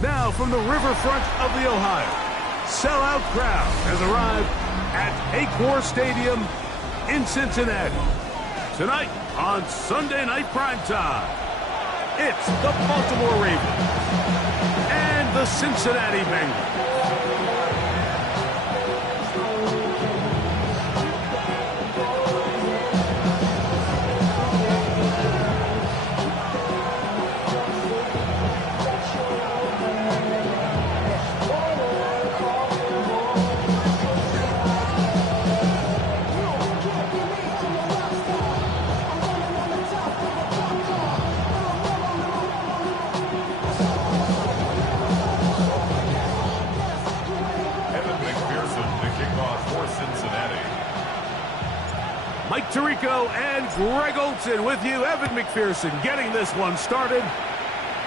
Now from the riverfront of the Ohio, sellout crowd has arrived at Paycor Stadium in Cincinnati. Tonight on Sunday Night Primetime, it's the Baltimore Ravens and the Cincinnati Bengals. Mike Tirico and Greg Olson with you. Evan McPherson getting this one started.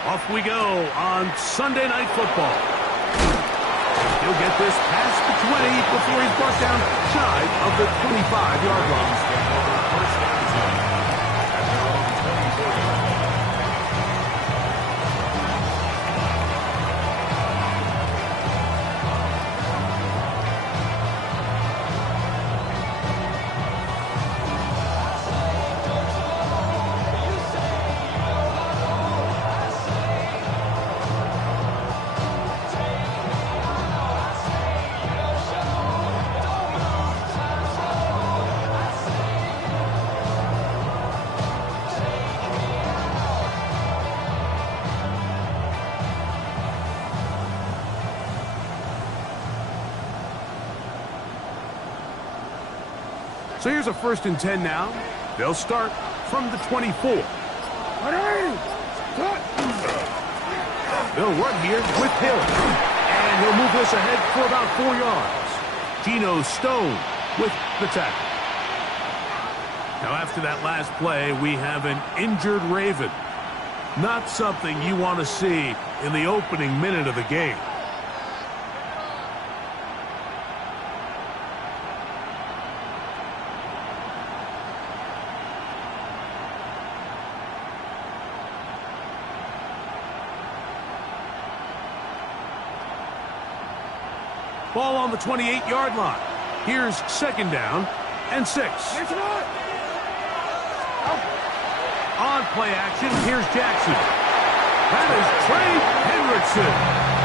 Off we go on Sunday Night Football. He'll get this past the 20 before he's brought down shy of the 25-yard line. So here's a 1st and 10 now. They'll start from the 24. They'll run here with Hill. And he'll move this ahead for about 4 yards. Geno Stone with the tackle. Now after that last play, we have an injured Raven. Not something you want to see in the opening minute of the game. Ball on the 28-yard line. Here's 2nd down and 6. On play action, here's Jackson. That is Trey Hendrickson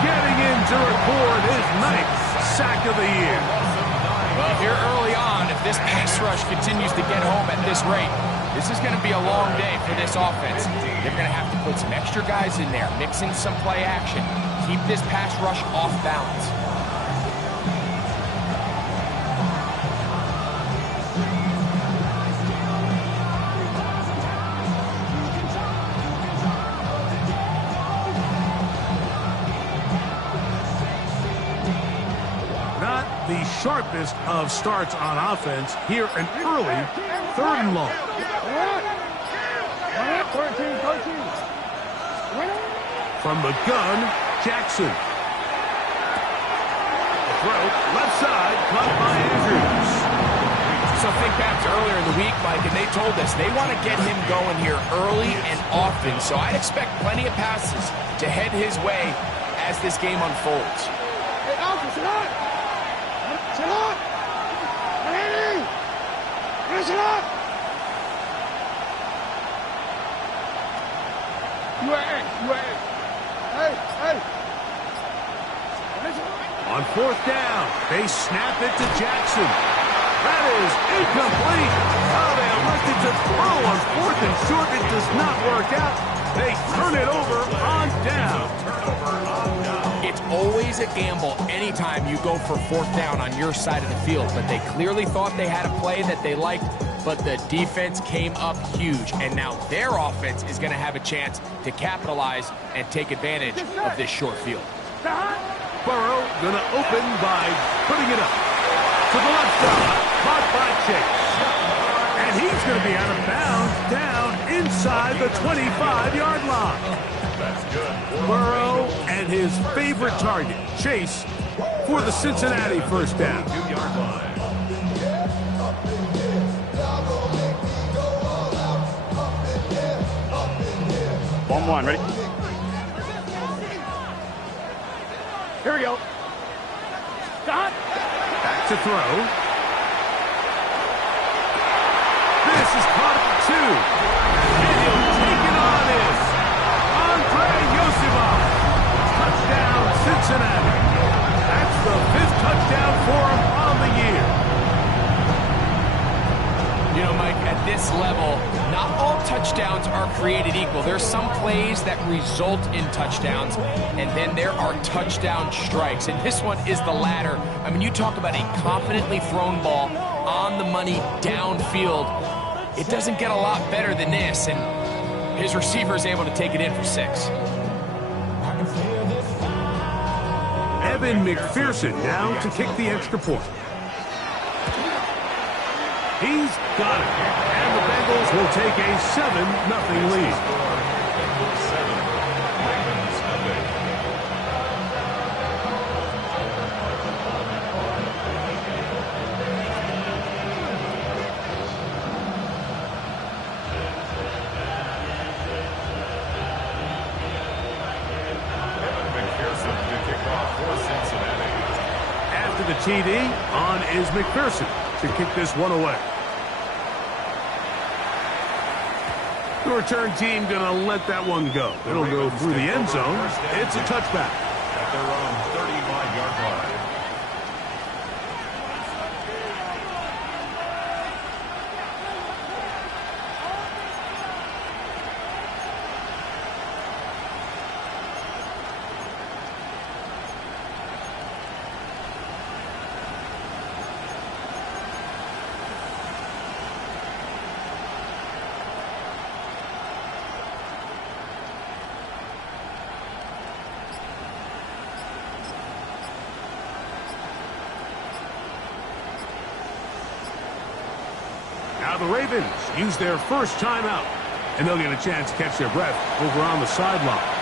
getting in to record his 9th sack of the year. Well, here early on, if this pass rush continues to get home at this rate, this is going to be a long day for this offense. They're going to have to put some extra guys in there, mix in some play action, keep this pass rush off balance. The sharpest of starts on offense. Here an early 3rd and long. From the gun, Jackson. The throw, left side, caught by Andrews. So think back to earlier in the week, Mike, and they told us they want to get him going here early and often. So I'd expect plenty of passes to head his way as this game unfolds. Hey, Alpha, sit up! Sit up! Ready! Sit up! Hey! On 4th down, they snap it to Jackson. That is incomplete. Oh, they elected to throw on 4th and short. It does not work out. They turn it over on down. It's always a gamble anytime you go for 4th down on your side of the field, but they clearly thought they had a play that they liked, but the defense came up huge, and now their offense is going to have a chance to capitalize and take advantage of this short field. Burrow going to open by putting it up to the left side, caught by Chase. And he's going to be out of bounds down inside the 25-yard line. That's good. Burrow and his favorite target, Chase, for the Cincinnati 1st down. 2-yard line. 1-1, ready? to throw. This is caught at 2. And he'll take it on in. Andre Yosibov. Touchdown, Cincinnati. That's the 5th touchdown for him on the year. You know, Mike, at this level, not all touchdowns are created equal. There's some plays that result in touchdowns, and then there are touchdown strikes. And this one is the latter. I mean, you talk about a confidently thrown ball on the money downfield. It doesn't get a lot better than this, and his receiver is able to take it in for 6. Evan McPherson now to kick the extra point. He's got it. And the Bengals will take a 7-0 lead. After the TD, on is McPherson to kick this one away. The return team going to let that one go. It'll go through the end zone. It's a touchback. At their own 35-yard line. Now the Ravens use their first timeout, and they'll get a chance to catch their breath over on the sideline.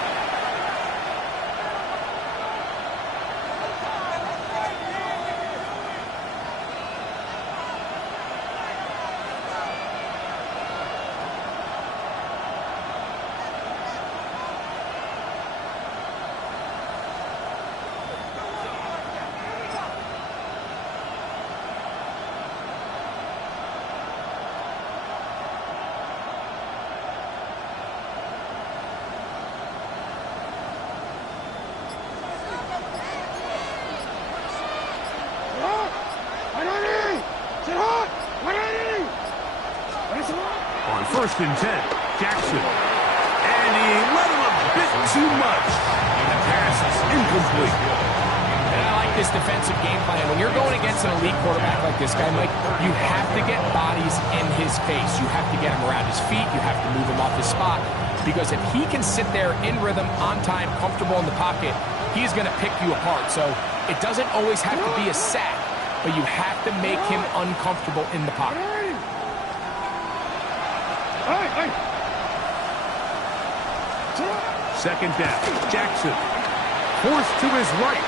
On 1st and 10, Jackson. And he let him a bit too much. The pass is incomplete. And I like this defensive game plan. When you're going against an elite quarterback like this guy, Mike, you have to get bodies in his face. You have to get him around his feet. You have to move him off his spot. Because if he can sit there in rhythm, on time, comfortable in the pocket, he's going to pick you apart. So it doesn't always have to be a sack, but you have to make him uncomfortable in the pocket. Second down, Jackson. Forced to his right.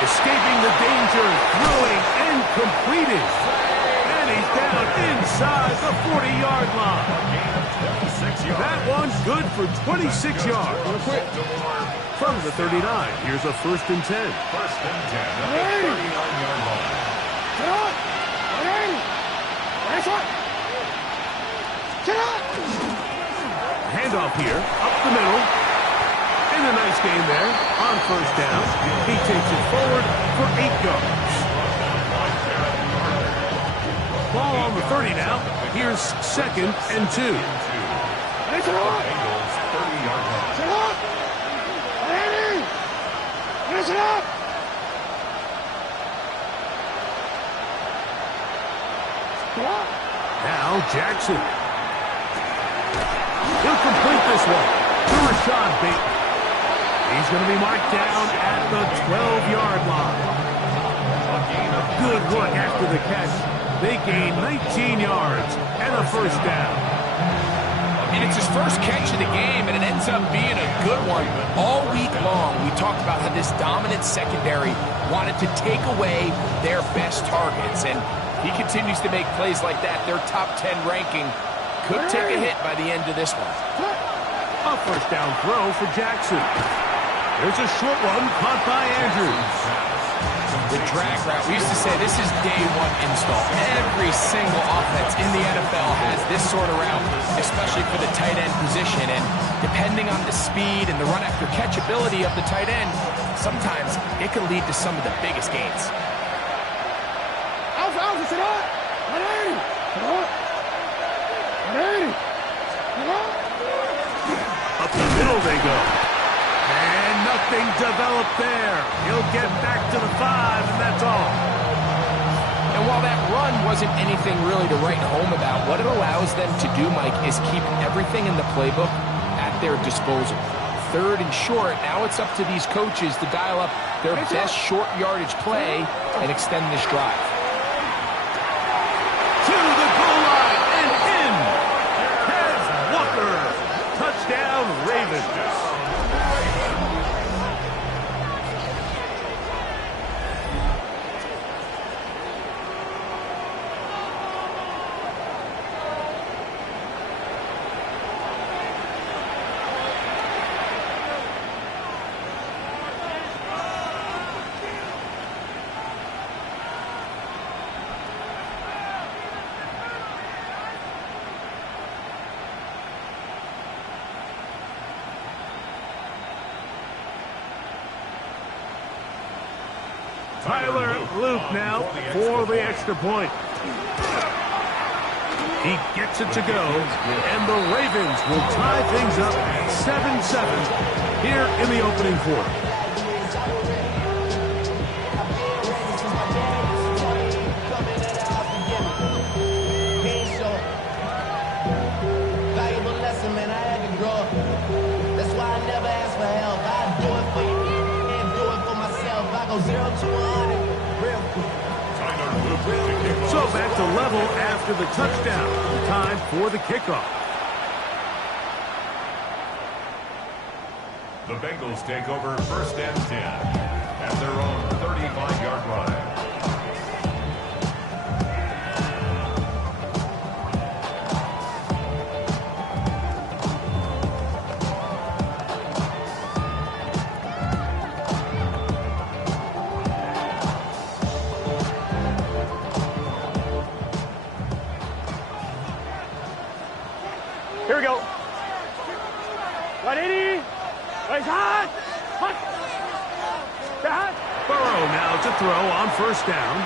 Escaping the danger, throwing and completed. And he's down inside the 40-yard line. That one's good for 26 yards. From the 39, here's a 1st and 10. 1st and 10 at the 39-yard line. Handoff here, up the middle. And a nice game there on 1st down. He takes it forward for 8 yards. Ball on the 30 now. Here's 2nd and 2. Bengals 30-yard line. Now Jackson. He'll complete this one to Rashad Bateman. He's going to be marked down at the 12-yard line. Good work after the catch. They gain 19 yards and a 1st down. And it's his first catch of the game, and it ends up being a good one. All week long, we talked about how this dominant secondary wanted to take away their best targets, and he continues to make plays like that. Their top 10 ranking could take a hit by the end of this one. A 1st down throw for Jackson. There's a short one caught by Andrews. The drag route, we used to say this is day one install. Every single offense in the NFL has this sort of route, especially for the tight end position. And depending on the speed and the run after catch ability of the tight end, sometimes it can lead to some of the biggest gains. Alpha, sit up! 180! Sit up! 180! Sit up! Up the middle they go. And nothing developed there. He'll get back to the 5, and that's all. And while that run wasn't anything really to write home about, what it allows them to do, Mike, is keep everything in the playbook at their disposal. 3rd and short, now it's up to these coaches to dial up their best short yardage play and extend this drive. To the goal line and in. Here's Walker. Touchdown, Ravens. Tyler Luke now for the extra point. He gets it to go, and the Ravens will tie things up 7-7 here in the opening quarter. Valuable lesson, man, I had to grow up. That's why I never ask for help. I do it for you. I go 0 to 100 real quick. So back to level after the touchdown. Time for the kickoff. The Bengals take over 1st and 10 at their own 35-yard line. Here we go. 180. Raise hot. Hot. Hot. Burrow now to throw on 1st down.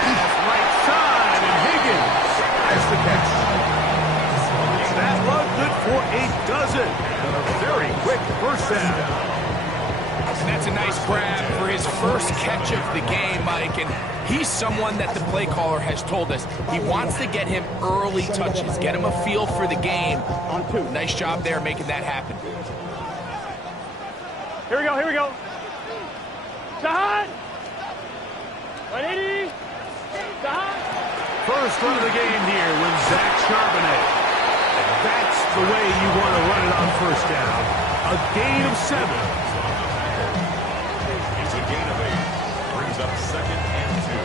Pass right side, and Higgins has the catch. That run good for a dozen. And a very quick 1st down. And that's a nice grab for his first catch of the game, Mike. And he's someone that the play caller has told us he wants to get him early touches, get him a feel for the game. Nice job there making that happen. Here we go. Here we go. Shot. 180. Shot. First run of the game here with Zach Charbonnet. That's the way you want to run it on 1st down. A gain of 7. It's a gain of 8. Brings up 2nd and 2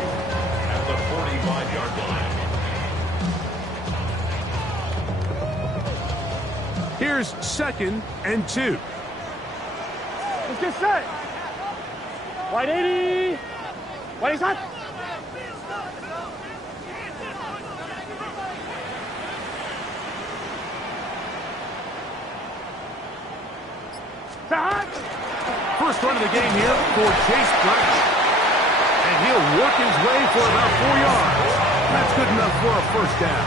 at the 45-yard line. Here's 2nd and 2. Let's get set. 180. 180 shot. Shot. First run of the game here for Chase Branch. And he'll work his way for about 4 yards. That's good enough for a 1st down.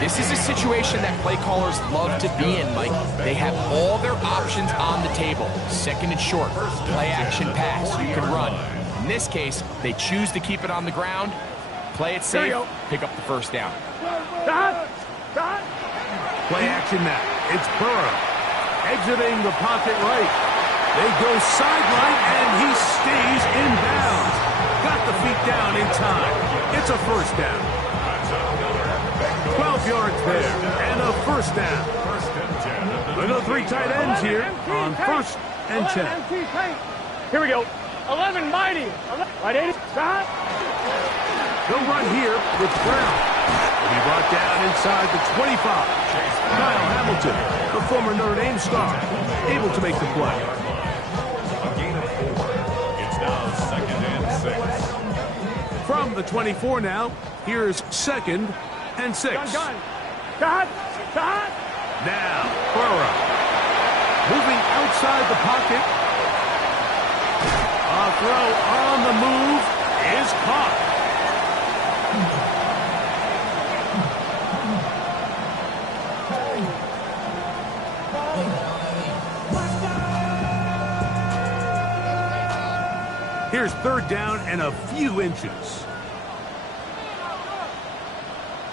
This is a situation that play callers love to be in, Mike. They have all their options on the table. 2nd and short, play action pass, you can run. In this case, they choose to keep it on the ground, play it safe, pick up the 1st down. Play action now. It's Burrow. Exiting the pocket right. They go sideline, and he stays in bounds. Got the feet down in time. It's a 1st down. 12 yards there, and a 1st down. We go 3 tight ends here on 1st and 10. Here we go. 11 mighty. 180. Shot. No run here with Brown. Will be brought down inside the 25. Kyle Hamilton, the former Notre Dame star, able to make the play. A gain of 4. It's now the 24 now. Here's 2nd and 6. Cut. Now, Burrow. Moving outside the pocket. A throw on the move is caught. Here's 3rd down and a few inches.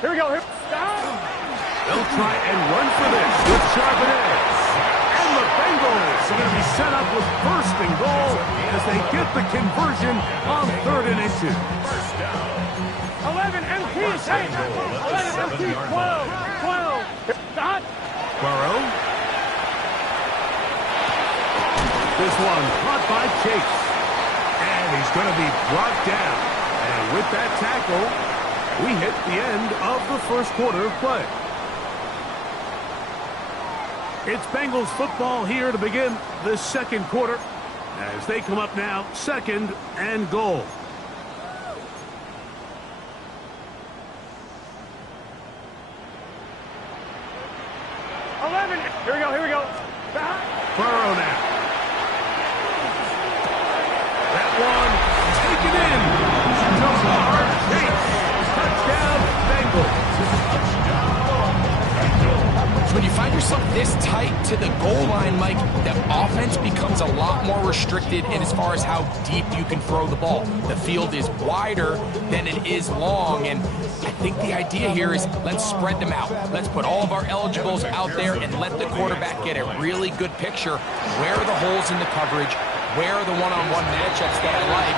Here we go. They'll try and run for this with Charbonnet. And the Bengals are going to be set up with 1st and goal as they get the conversion on 3rd and inches. 11 MPs. 11 MPs. 12. Stop. Burrow. This one caught by Chase. And he's going to be brought down. And with that tackle, we hit the end of the 1st quarter of play. It's Bengals football here to begin the 2nd quarter as they come up now 2nd and goal. Here we go. Burrow now. That one taken in. Jamar Chase. Touchdown, Bengals. When you find yourself this tight to the goal line, Mike, the offense becomes a lot more restricted in as far as how deep you can throw the ball. The field is wider than it is long, and I think the idea here is let's spread them out. Let's put all of our eligibles out there and let the quarterback get a really good picture. Where are the holes in the coverage? Where are the one-on-one matchups that I like?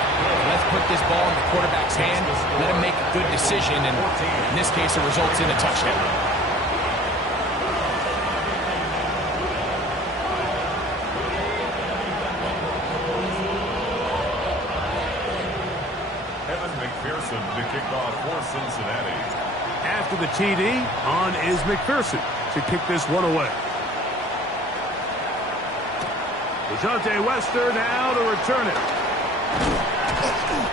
Let's put this ball in the quarterback's hand. Let him make a good decision, and in this case, it results in a touchdown. To kick off for Cincinnati. After the TD, on is McPherson to kick this one away. DeJounte Wester now to return it.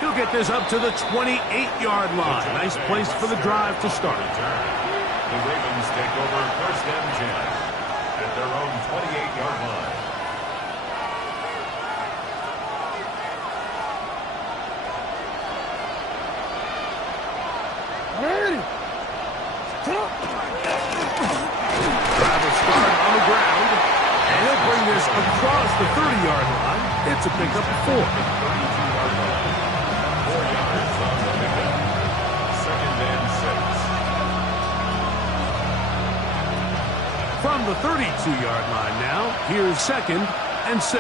He'll get this up to the 28-yard line. Nice place for the drive to start. The Ravens take over 1st and 10 at their own 28-yard line. Driver start on the ground, and he'll bring this across the 30-yard line. It's a pickup of 4. 4 yards on the pickup. 2nd and 6. From the 32-yard line now, here's 2nd and 6.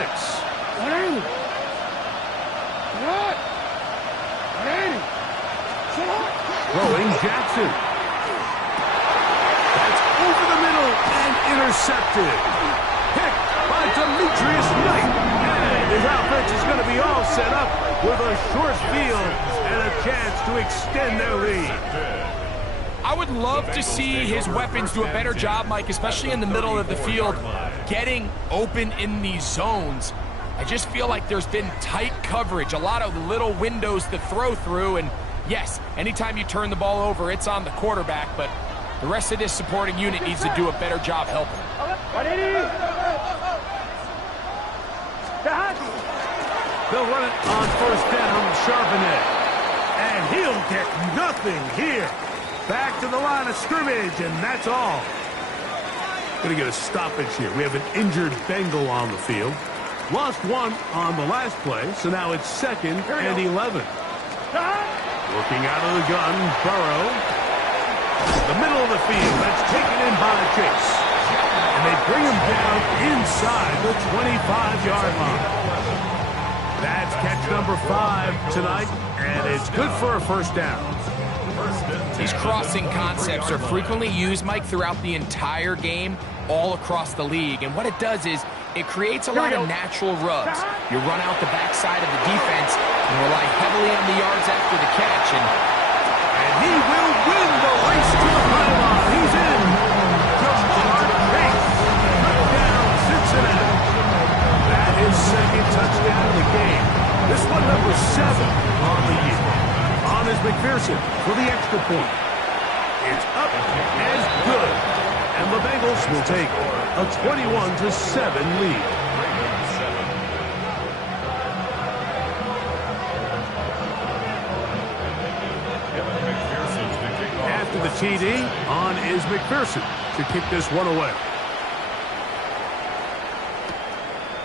Throwing Jackson. That's over the middle and intercepted. Picked by Demetrius Knight. And his offense is going to be all set up with a short field and a chance to extend their lead. I would love to see his weapons do a better job, Mike, especially in the middle of the field, getting open in these zones. I just feel like there's been tight coverage, a lot of little windows to throw through, and yes, anytime you turn the ball over, it's on the quarterback, but the rest of this supporting unit needs to do a better job helping. They'll run it on 1st down, Charbonnet. And he'll get nothing here. Back to the line of scrimmage, and that's all. Going to get a stoppage here. We have an injured Bengal on the field. Lost one on the last play, so now it's 2nd and 11. Working out of the gun, Burrow. The middle of the field, that's taken in by Chase. And they bring him down inside the 25-yard line. That's catch number 5 tonight, and it's good for a 1st down. These crossing concepts are frequently used, Mike, throughout the entire game, all across the league. And what it does is it creates a lot of natural rubs. You run out the backside of the defense and rely heavily on the yards after the catch. And he will win the race to the pylon. He's in. Jamar Chase. Touchdown, Cincinnati. That is 2nd touchdown of the game. This one number 7 on the year. On is McPherson. for the extra point. It's up as good. And the Bengals will take a 21-7 lead. After the TD, on is McPherson to kick this one away.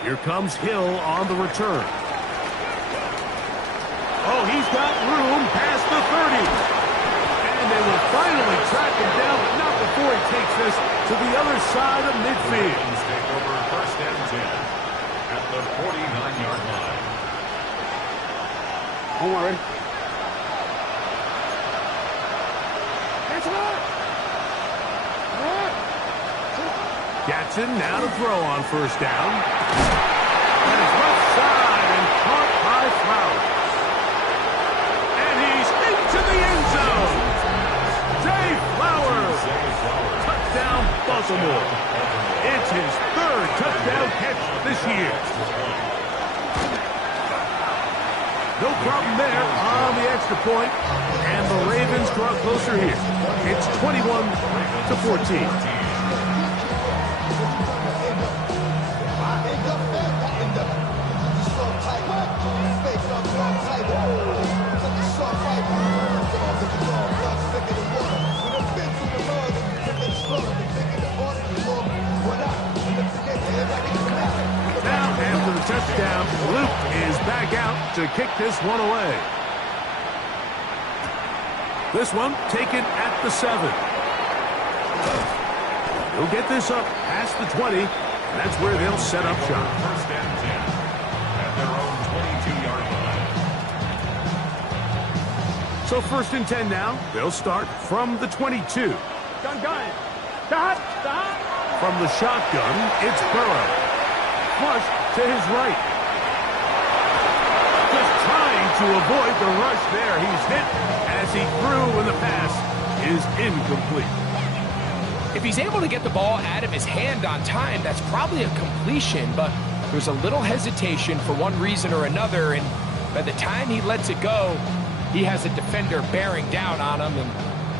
Here comes Hill on the return. Oh, he's got room past the 30. And they will finally track him down, but not before he takes this to the other side of midfield. Take over first and 10 at the 49-yard line. Don't worry. Jackson now to throw on first down. And it's left side and caught by Flowers. And he's into the end zone. Jay Flowers. Touchdown, Baltimore. It's his third touchdown catch this year. No problem there on the extra point. And the Ravens draw closer here. It's 21-14. Now, after the touchdown, Luke is back out to kick this one away. This one taken at the 7. He'll get this up past the 20, and that's where they'll set up shop. First and 10 at their own 22-yard line. So first and 10 now. They'll start from the 22. Gun. Stop. From the shotgun, it's Burrow. Flush to his right. Just trying to avoid the rush there. He's hit as he threw, and the pass is incomplete. If he's able to get the ball out of his hand on time, that's probably a completion, but there's a little hesitation for one reason or another, and by the time he lets it go, he has a defender bearing down on him and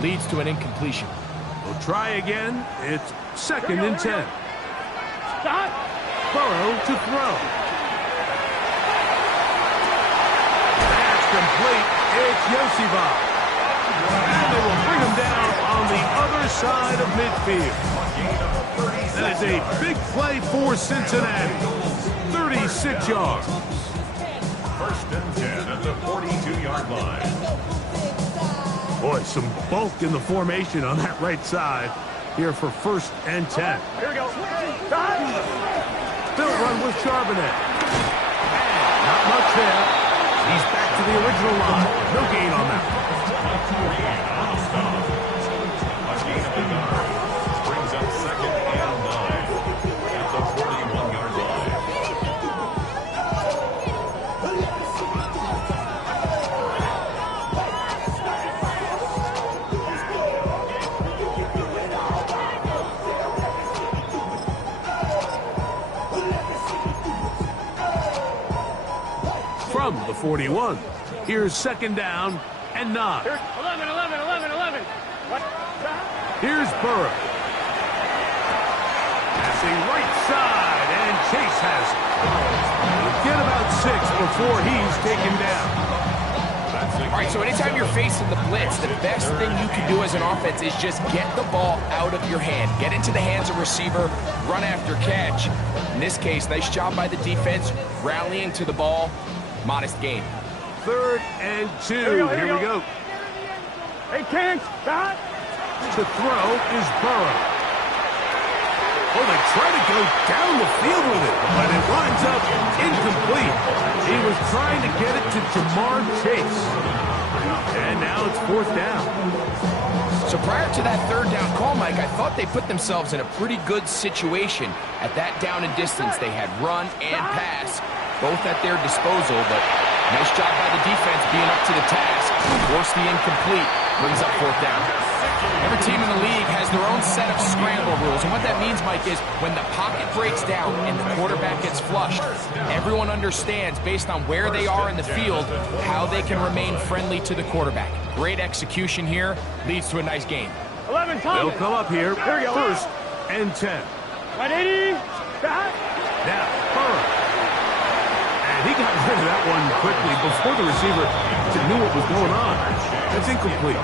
leads to an incompletion. We'll try again. It's second and 10. Stop. Burrow to throw. That's complete. It's Yoseva. And they will bring him down on the other side of midfield. That is a big play for Cincinnati. 36 yards. First and 10 at the 42-yard line. Boy, some bulk in the formation on that right side here for first and 10. Here we go. Stop. Still run with Charbonnet. And not much there. He's back to the original line. No gain on that. A gain of a yard. Brings up second and 9 at the 41-yard line. From the 41, here's second down and 9. 11. What? Here's Burrow. Passing right side, and Chase has it. He'll get about 6 before he's taken down. All right, so anytime you're facing the blitz, the best thing you can do as an offense is just get the ball out of your hand. Get into the hands of receiver, run after catch. In this case, nice job by the defense, rallying to the ball. Modest gain. Third and 2. Here we go. Hey, Kent. Stop. To throw is Burrow. Oh, they try to go down the field with it, but it winds up incomplete. He was trying to get it to Jamar Chase. And now it's fourth down. So prior to that third down call, Mike, I thought they put themselves in a pretty good situation. At that down and distance, they had run and pass, both at their disposal, but nice job by the defense being up to the task. Forced the incomplete. Brings up fourth down. Every team in the league has their own set of scramble rules, and what that means, Mike, is when the pocket breaks down and the quarterback gets flushed, everyone understands, based on where they are in the field, how they can remain friendly to the quarterback. Great execution here, leads to a nice gain. 11, Thomas. They'll come up here, Here we go. 1st and 10. 180. Back. Now, Burrow. And he got rid of that one quickly before the receiver knew what was going on. That's incomplete.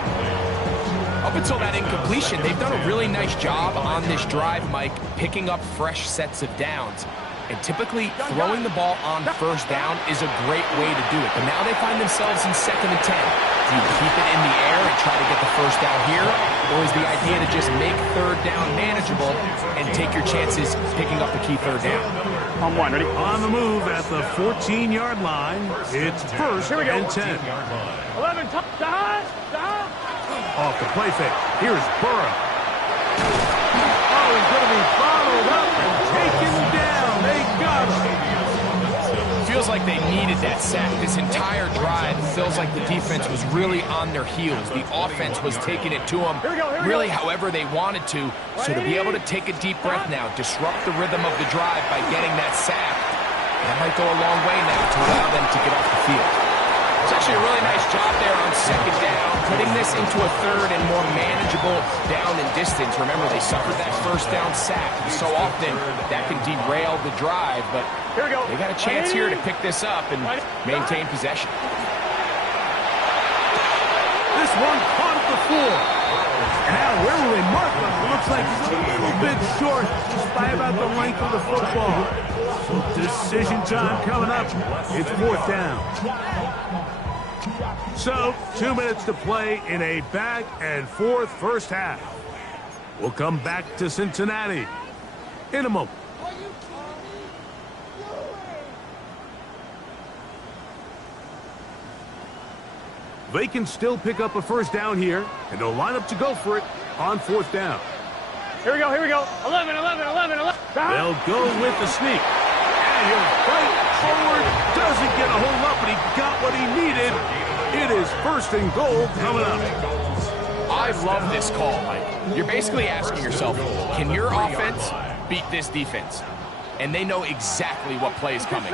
Up until that incompletion, they've done a really nice job on this drive, Mike, picking up fresh sets of downs. And typically, throwing the ball on first down is a great way to do it. But now they find themselves in 2nd and 10. Do you keep it in the air and try to get the first down here? Or is the idea to just make 3rd down manageable and take your chances picking up the key 3rd down? On 1, ready? On the move at the 14-yard line, it's 1st and 10. 11, Thomas. Stop. Off the play fake. Here's Burrow. Oh, he's going to be followed up and taken down. They got him. Feels like they needed that sack. This entire drive feels like the defense was really on their heels. The offense was taking it to them really however they wanted to. So to be able to take a deep breath now, disrupt the rhythm of the drive by getting that sack, that might go a long way now to allow them to get off the field. It's actually a really nice job there on 2nd down, putting this into a 3rd and more manageable down and distance. Remember, they suffered that first down sack, and so often that can derail the drive, but they got a chance here to pick this up and maintain possession. This one caught at the floor. Now, where will they mark him? It looks like he's a little bit short, just by about the length of the football. So decision time coming up. It's 4th down. So, 2 minutes to play in a back-and-forth first half. We'll come back to Cincinnati in a moment. They can still pick up a first down here, and they'll line up to go for it on 4th down. Here we go. 11. They'll go with the sneak. And he'll fight forward. Doesn't get a hold up, but he got what he needed. It is 1st and goal coming up. I love this call, Mike. You're basically asking yourself, can your offense beat this defense? And they know exactly what play is coming.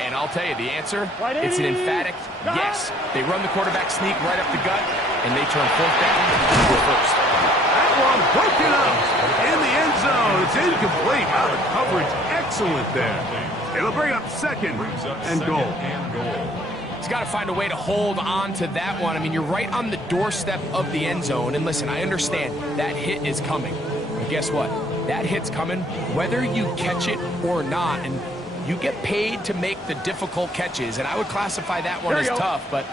And I'll tell you the answer, it's an emphatic yes. They run the quarterback sneak right up the gut, and they turn 4th down into a 1st. That one broken up in the end zone. It's incomplete. Out of coverage. Excellent there. It'll bring up 2nd and goal. He's got to find a way to hold on to that one. I mean, you're right on the doorstep of the end zone. And listen, I understand that hit is coming. But guess what? That hit's coming whether you catch it or not. And you get paid to make the difficult catches. And I would classify that one as tough, but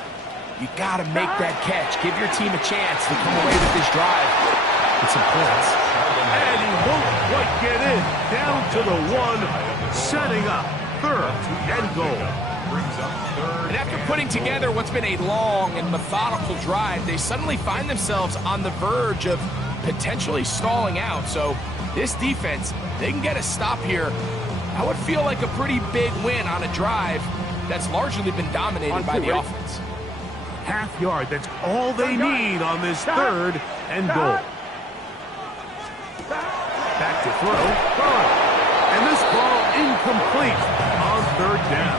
you got to make that catch. Give your team a chance to come away with this drive with some points. And he won't quite get in. Down to the 1, setting up 3rd and goal. And after putting together what's been a long and methodical drive, they suddenly find themselves on the verge of potentially stalling out. So this defense, they can get a stop here. That would feel like a pretty big win on a drive that's largely been dominated by the offense. Half yard, that's all they need on this 3rd and goal. Back to throw. And this ball incomplete on 3rd down.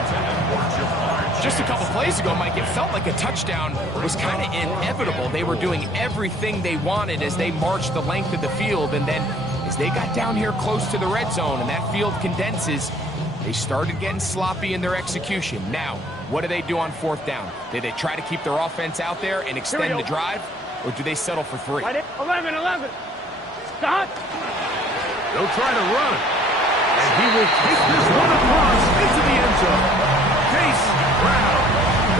Just a couple plays ago, Mike, it felt like a touchdown was kind of inevitable. They were doing everything they wanted as they marched the length of the field, and then as they got down here close to the red zone and that field condenses, they started getting sloppy in their execution. Now, what do they do on 4th down? Do they try to keep their offense out there and extend the drive, or do they settle for 3? 11. Stop. They'll try to run. And he will take this one across into the end zone. Chase Brown.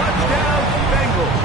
Touchdown, Bengals.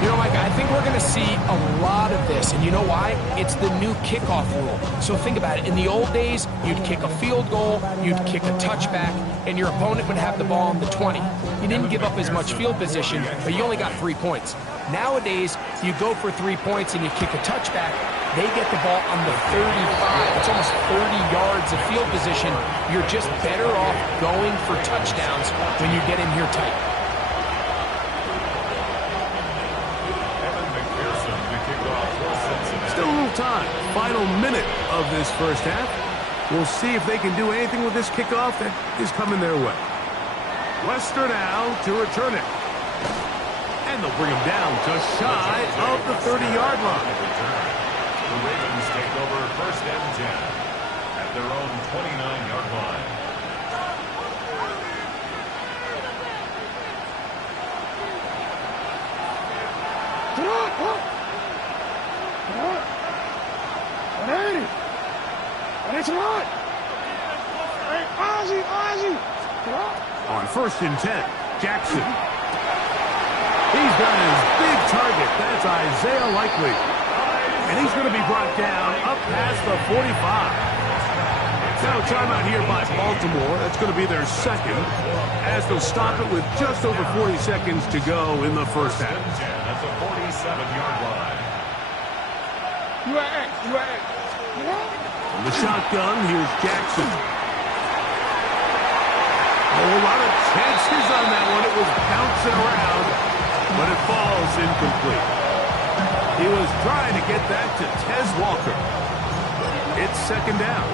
You know, Mike, I think we're going to see a lot of this. And you know why? It's the new kickoff rule. So think about it. In the old days, you'd kick a field goal, you'd kick a touchback, and your opponent would have the ball on the 20. You didn't give up as much field position, but you only got 3 points. Nowadays, you go for 3 points and you kick a touchback, they get the ball on the 35. It's almost 30 yards of field position. You're just better off going for touchdowns when you get in here tight. time, final minute of this first half. We'll see if they can do anything with this kickoff that is coming their way. Lester now to return it. And they'll bring him down just shy of the 30-yard line. The Ravens take over first and 10 at their own 29-yard line. On first and 10, Jackson. He's got his big target. That's Isaiah Likely. And he's going to be brought down up past the 45. Now timeout here by Baltimore. That's going to be their second, as they'll stop it with just over 40 seconds to go in the first half. That's a 47-yard line. On the shotgun, here's Jackson. A lot of chances on that one. It was bouncing around, but it falls incomplete. He was trying to get that to Tez Walker. It's second down.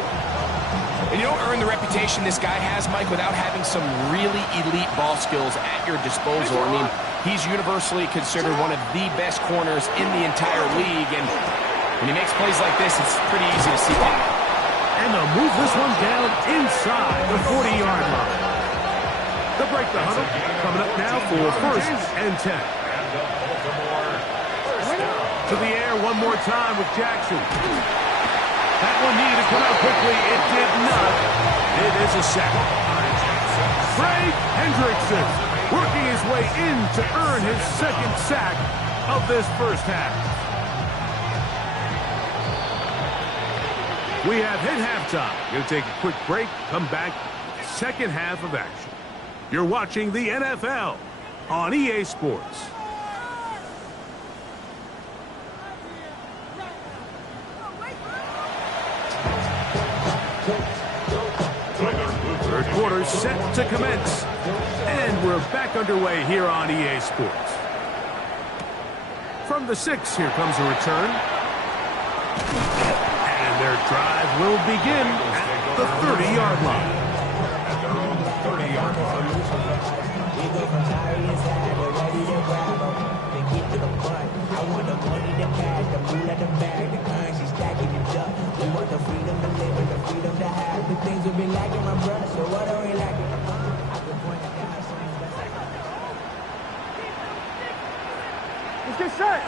And you don't earn the reputation this guy has, Mike, without having some really elite ball skills at your disposal. I mean, he's universally considered one of the best corners in the entire league, and when he makes plays like this, it's pretty easy to see that. And they'll move this one down inside the 40-yard line. They'll break the huddle. Coming up now for first and 10. To the air one more time with Jackson. That one needed to come out quickly. It did not. It is a sack. Craig Hendrickson working his way in to earn his second sack of this first half. We have hit halftime. Going to take a quick break. Come back. Second half of action. You're watching the NFL on EA Sports. Third quarter set to commence. And we're back underway here on EA Sports. From the 6, here comes a return. And their drive will begin at the 30-yard line. At their own 30-yard line. Let's get set.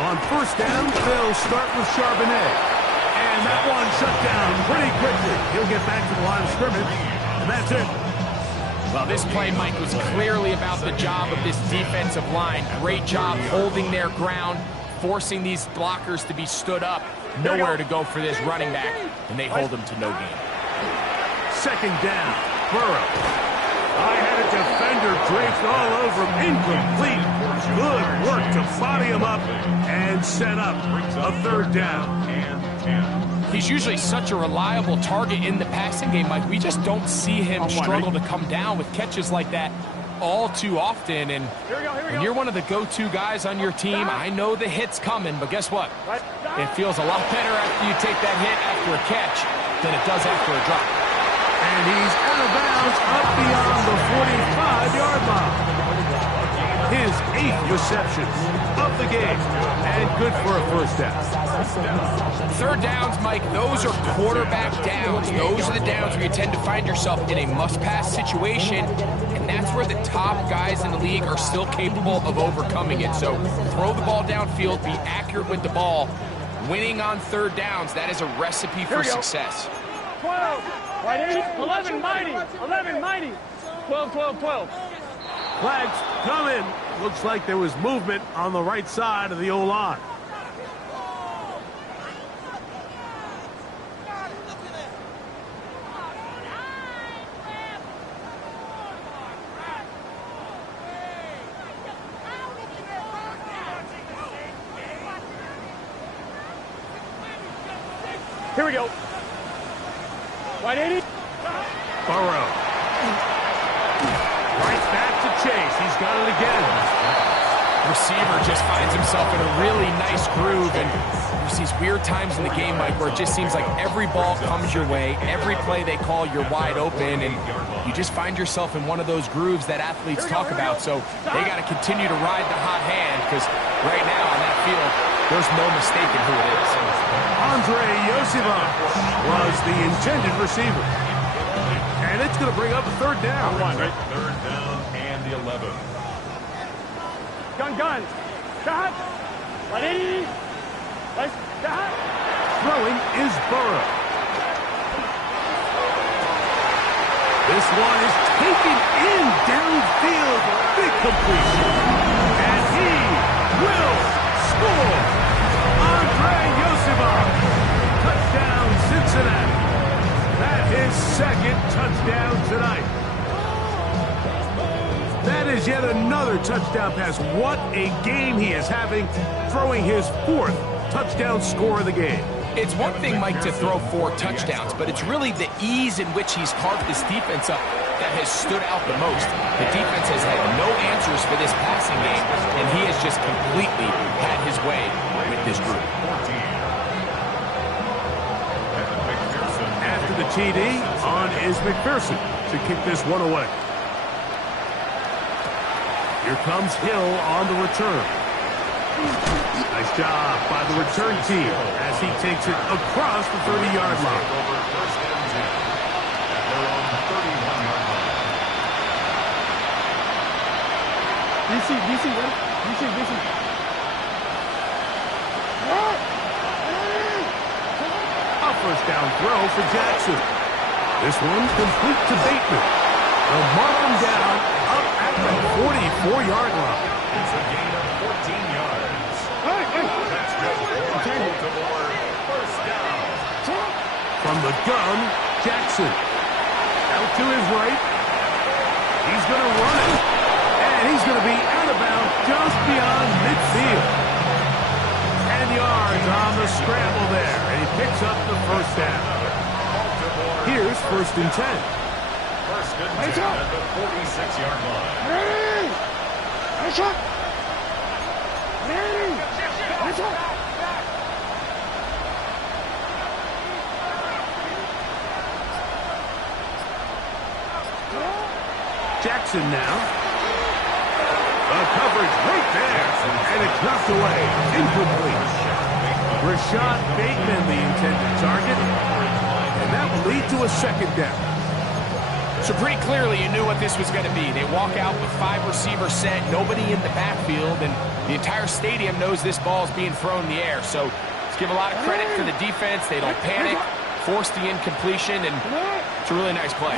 On first down, they'll start with Charbonnet. And that one shut down pretty quickly. He'll get back to the line of scrimmage, and that's it. Well, this play, Mike, was clearly about the job of this defensive line. Great job holding their ground, forcing these blockers to be stood up. Nowhere to go for this running back, and they hold him to no gain. Second down, Burrow. I had a defender draped all over him. Incomplete. Good work to body him up and set up a third down. He's usually such a reliable target in the passing game, Mike. We just don't see him struggle to come down with catches like that all too often. And when you're one of the go-to guys on your team, I know the hit's coming, but guess what? It feels a lot better after you take that hit after a catch than it does after a drop. And he's out of bounds up beyond the 45-yard line. His 8th reception of the game, and good for a first down. Third downs, Mike, those are quarterback downs. Those are the downs where you tend to find yourself in a must-pass situation, and that's where the top guys in the league are still capable of overcoming it. So throw the ball downfield, be accurate with the ball. Winning on third downs, that is a recipe for success. 12, right 11, mighty, 11, mighty, 12, 12, 12. Flags coming. Looks like there was movement on the right side of the O-line. Here we go. Right 80. Burrow. Right back to Chase. He's got it again. receiver just finds himself in a really nice groove, and there's these weird times in the game, Mike, where it just seems like every ball comes your way, every play they call, you're wide open, and you just find yourself in one of those grooves that athletes talk about. So they got to continue to ride the hot hand, because right now on that field, there's no mistaking who it is. Andre Yosivov was the intended receiver. And it's going to bring up a third down. Third down and 11. Gun. Stop. Ready. Let's stop. Throwing is Burrow. This one is taken in downfield. Big completion. And he will score. Andre Yosivov. Touchdown, Cincinnati. That is second touchdown tonight. That is yet another touchdown pass. What a game he is having, throwing his fourth touchdown score of the game. It's one thing, Mike, to throw 4 touchdowns, but it's really the ease in which he's carved this defense up that has stood out the most. The defense has had no answers for this passing game, and he has just completely had his way with this group. After the TD, on is McPherson to kick this one away. Here comes Hill on the return. Nice job by the return team as he takes it across the 30-yard line. DC. A first down throw for Jackson. This one complete to Bateman. They'll mark him down up at the 44-yard line. It's a gain of 14 yards. That's just first down. From the gun, Jackson. Out to his right. He's going to run it. And he's going to be out of bounds just beyond midfield. 10 yards on the scramble there. And he picks up the first down. Here's first and 10. First and 10 at the 46-yard line. Jackson now. The coverage right there. And it's knocked away. Incomplete. Rashad Bateman, the intended target. And that will lead to a second down. So pretty clearly you knew what this was going to be. They walk out with 5 receivers set, nobody in the backfield, and the entire stadium knows this ball is being thrown in the air. So let's give a lot of credit for the defense. They don't panic, force the incompletion, and it's a really nice play.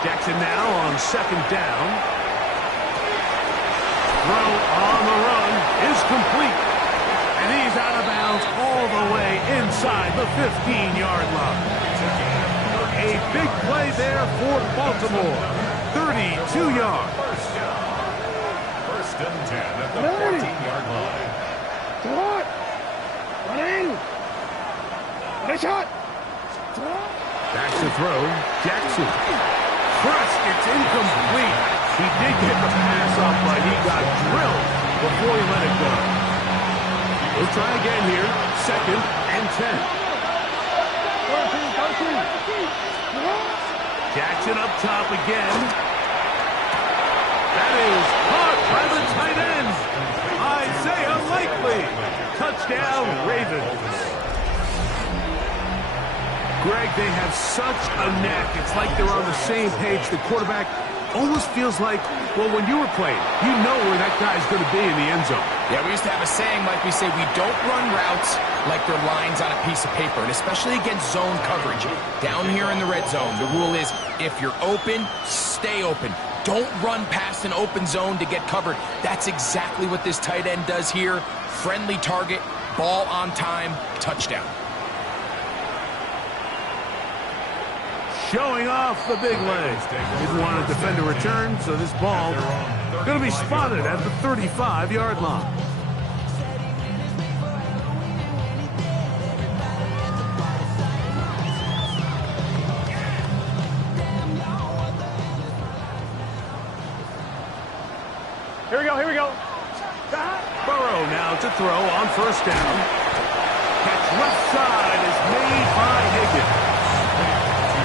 Jackson now on second down. Throw on the run is complete. And he's out of bounds all the way inside the 15-yard line. A big play there for Baltimore. 32 yards. First and 10 at the 14-yard line. Back to throw. Jackson. Crushed. It's incomplete. He did get the pass off, but he got drilled before he let it go. We'll try again here. Second and 10. Jackson up top again. That is caught by the tight end. Isaiah Likely. Touchdown, Ravens. Greg, they have such a knack. It's like they're on the same page. The quarterback almost feels like, well, when you were playing, you know where that guy's going to be in the end zone. Yeah, we used to have a saying, like we say, we don't run routes like they're lines on a piece of paper, and especially against zone coverage. Down here in the red zone, the rule is if you're open, stay open. Don't run past an open zone to get covered. That's exactly what this tight end does here. Friendly target, ball on time, touchdown. Showing off the big legs. Didn't want to defend a return, so this ball going to be spotted at the 35-yard line. Here we go, here we go. Burrow now to throw on first down. Catch left side is made by Higgins.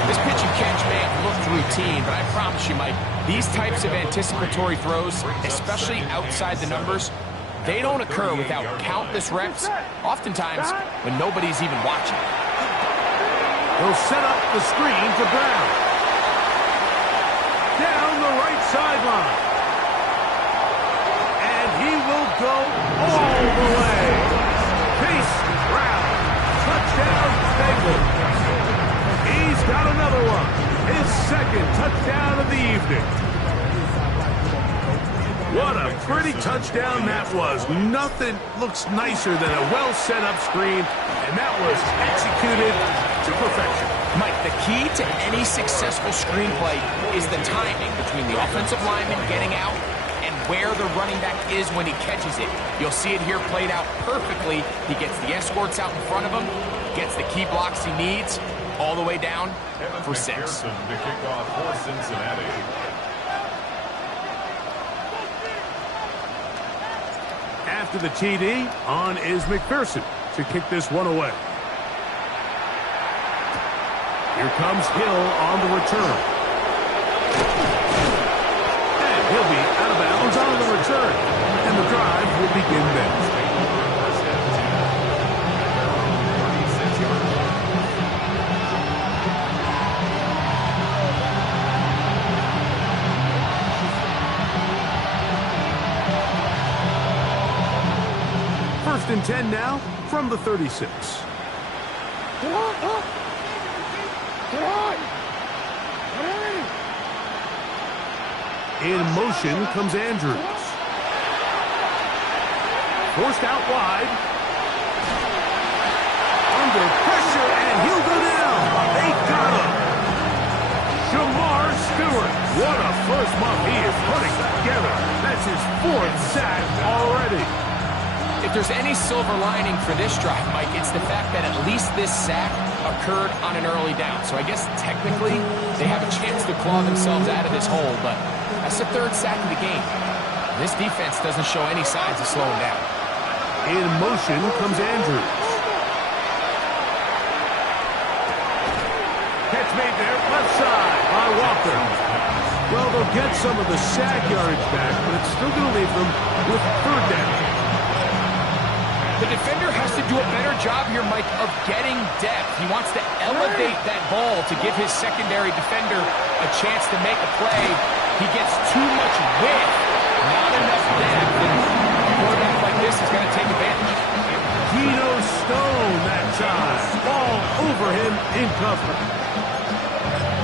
This pitch and catch may have looked routine, but I promise you, Mike, these types of anticipatory throws, especially outside the numbers, they don't occur without countless reps, oftentimes when nobody's even watching. He'll set up the screen to Brown. Down the right sideline. And he will go all the way. Chase Brown. Touchdown, Bengals. He's got another one. His second touchdown of the evening. What a pretty touchdown that was. Nothing looks nicer than a well-set-up screen, and that was executed to perfection. Mike, the key to any successful screenplay is the timing between the offensive lineman getting out and where the running back is when he catches it. You'll see it here played out perfectly. He gets the escorts out in front of him, gets the key blocks he needs, all the way down for 6. To kick off for Cincinnati. After the TD, on is McPherson to kick this one away. Here comes Hill on the return. And he'll be out of bounds on the return. And the drive will begin then. First and 10 now from the 36. In motion comes Andrews. Forced out wide. Under pressure, and he'll go down. They got him. Jamar Stewart. What a first month he is putting together. That's his 4th sack already. If there's any silver lining for this drive, Mike, it's the fact that at least this sack occurred on an early down. So I guess technically they have a chance to claw themselves out of this hole, but that's the 3rd sack of the game. This defense doesn't show any signs of slowing down. In motion comes Andrews. Catch made there, left side by Walker. Well, they'll get some of the sack yardage back, but it's still going to leave them with 3rd down. The defender has to do a better job here, Mike, of getting depth. He wants to elevate that ball to give his secondary defender a chance to make a play. He gets too much width, not enough depth, and a quarterback like this is going to take advantage. Geno Stone that time. Ball over him in cover.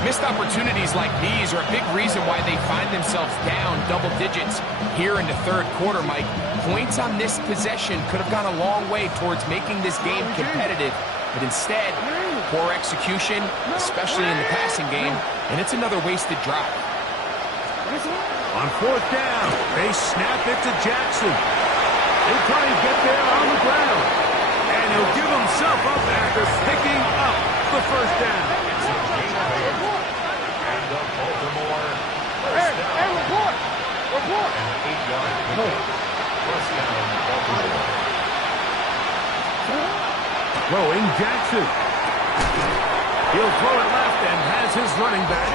Missed opportunities like these are a big reason why they find themselves down double digits here in the 3rd quarter, Mike. Points on this possession could have gone a long way towards making this game competitive, but instead, poor execution, especially in the passing game, and it's another wasted drive. On 4th down, they snap it to Jackson. He'll try and get there on the ground, and he'll give himself up after picking up the 1st down. Report! An 8-yard pickup. First down, Baltimore. Throwing Jackson. He'll throw it left and has his running back.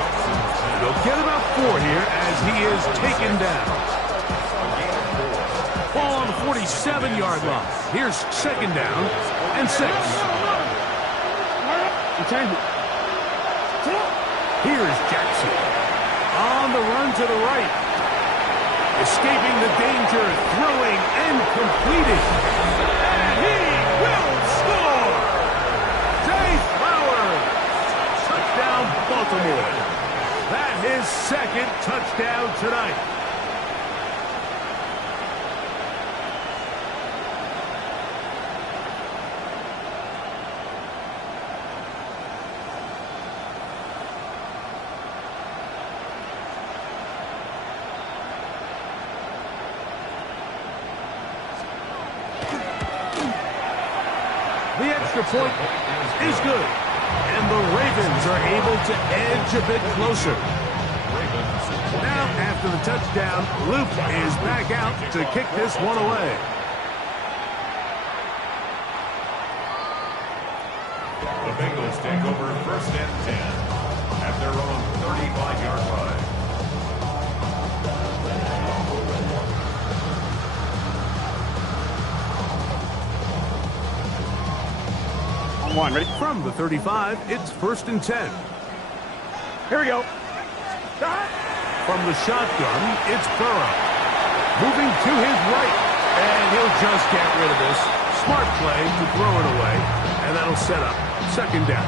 He'll get about 4 here as he is taken down. Ball on the 47-yard line. Here's 2nd down and 6. Here's Jackson. On the run to the right. Escaping the danger, throwing and completing. And he will score! Zay Flowers! Touchdown, Baltimore. That is 2nd touchdown tonight. The extra point is good, and the Ravens are able to edge a bit closer. Now, after the touchdown, Luke is back out to kick this one away. The Bengals take over 1st and 10 at their own 35-yard line. One, ready? From the 35, it's 1st and 10. Here we go. From the shotgun, it's Burrow. Moving to his right, and he'll just get rid of this. Smart play to throw it away, and that'll set up 2nd down.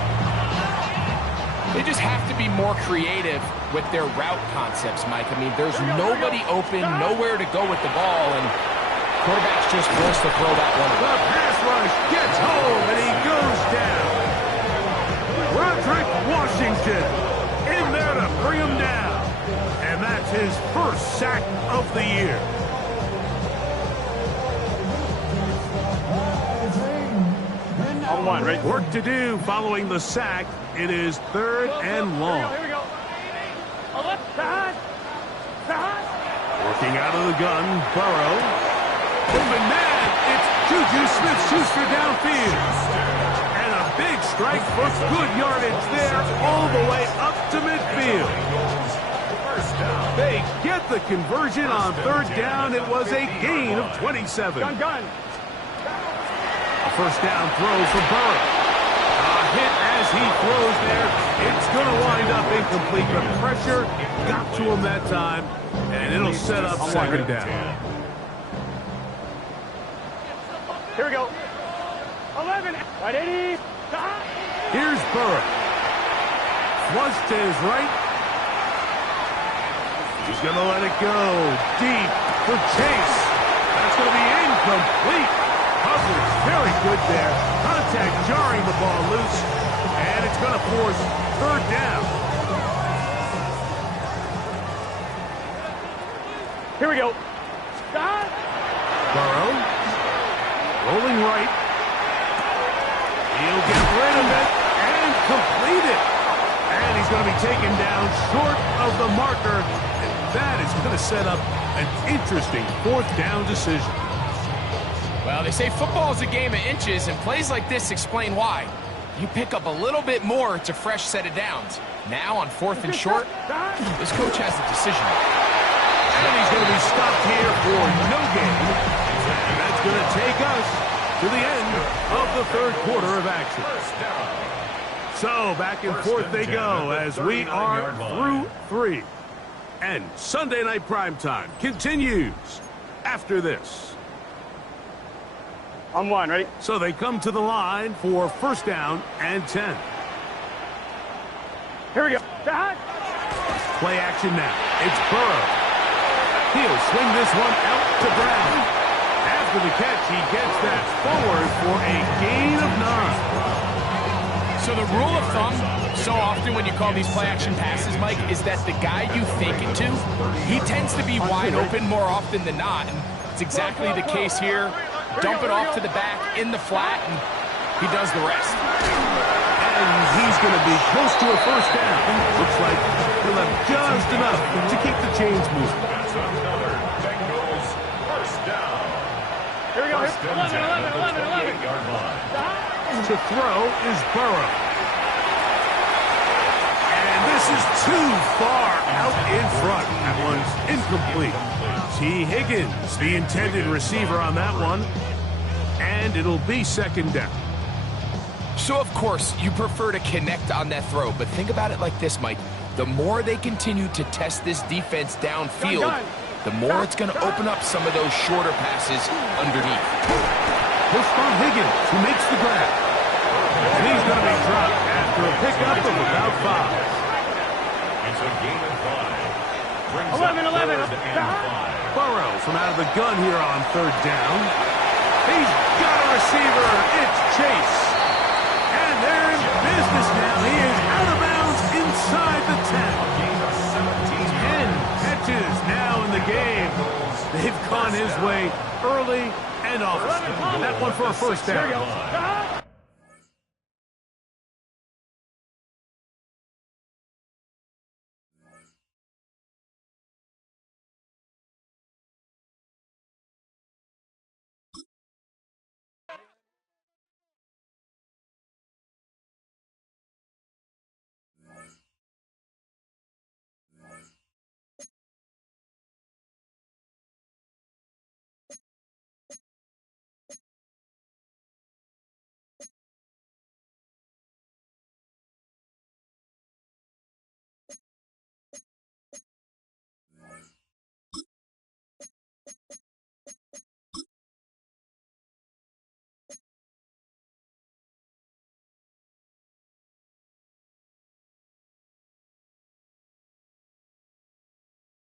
They just have to be more creative with their route concepts, Mike. I mean, there's nobody open, nowhere to go with the ball, and quarterback's just forced to throw that one. The pass rush gets home, and he goes down. Roderick Washington in there to bring him down. And that's his 1st sack of the year. On one, ready? Work to do following the sack. It is 3rd and long. Here we go. Working out of the gun, Burrow. Moving man, it's Juju Smith-Schuster downfield. And a big strike for good yardage there all the way up to midfield. They get the conversion on 3rd down. It was a gain of 27. Gun. A 1st down throw for Burrow. A hit as he throws there. It's going to wind up incomplete, but pressure got to him that time, and it'll set up 2nd down. Here we go. 11. Right, 80. Here's Burrow. Flush to his right. He's going to let it go deep for Chase. That's going to be incomplete. Coverage very good there. Contact jarring the ball loose, and it's going to force 3rd down. Here we go. Burrow rolling right. He'll get rid of it and complete it. And he's going to be taken down short of the marker. And that is going to set up an interesting 4th down decision. Well, they say football is a game of inches, and plays like this explain why. You pick up a little bit more, it's a fresh set of downs. Now on 4th and short, this coach has a decision. And he's going to be stopped here for no gain. And that's going to take us to the end of the 3rd quarter of action. So back and forth they go as we are through 3. And Sunday Night Primetime continues after this. On one, ready? So they come to the line for 1st down and 10. Here we go. Play action now. It's Burrow. He'll swing this one out to Brown. After the catch, he gets that forward for a gain of 9. So the rule of thumb, so often when you call these play-action passes, Mike, is that the guy you fake it to, he tends to be wide open more often than not. And it's exactly the case here. Dump it off to the back in the flat, and he does the rest. And he's going to be close to a 1st down. Looks like he'll have just enough to keep the chains moving. That's another Bengals 1st down. Here we go. 11. Yard line. To throw is Burrow. And this is too far out in front. That one's incomplete. T. Higgins, the intended receiver on that one. And it'll be 2nd down. So, of course, you prefer to connect on that throw, but think about it like this, Mike. The more they continue to test this defense downfield, the more it's going to open up some of those shorter passes underneath. Push from Higgins, who makes the grab. And he's going to be dropped after a pickup of about 5. It's a gain of 5. 11. Burrow from out of the gun here on 3rd down. He's got a receiver. It's Chase. And they're in business now. He is out of bounds inside the 10. 10 catches now in the game. They've gone his way early and often. That one for a 1st down.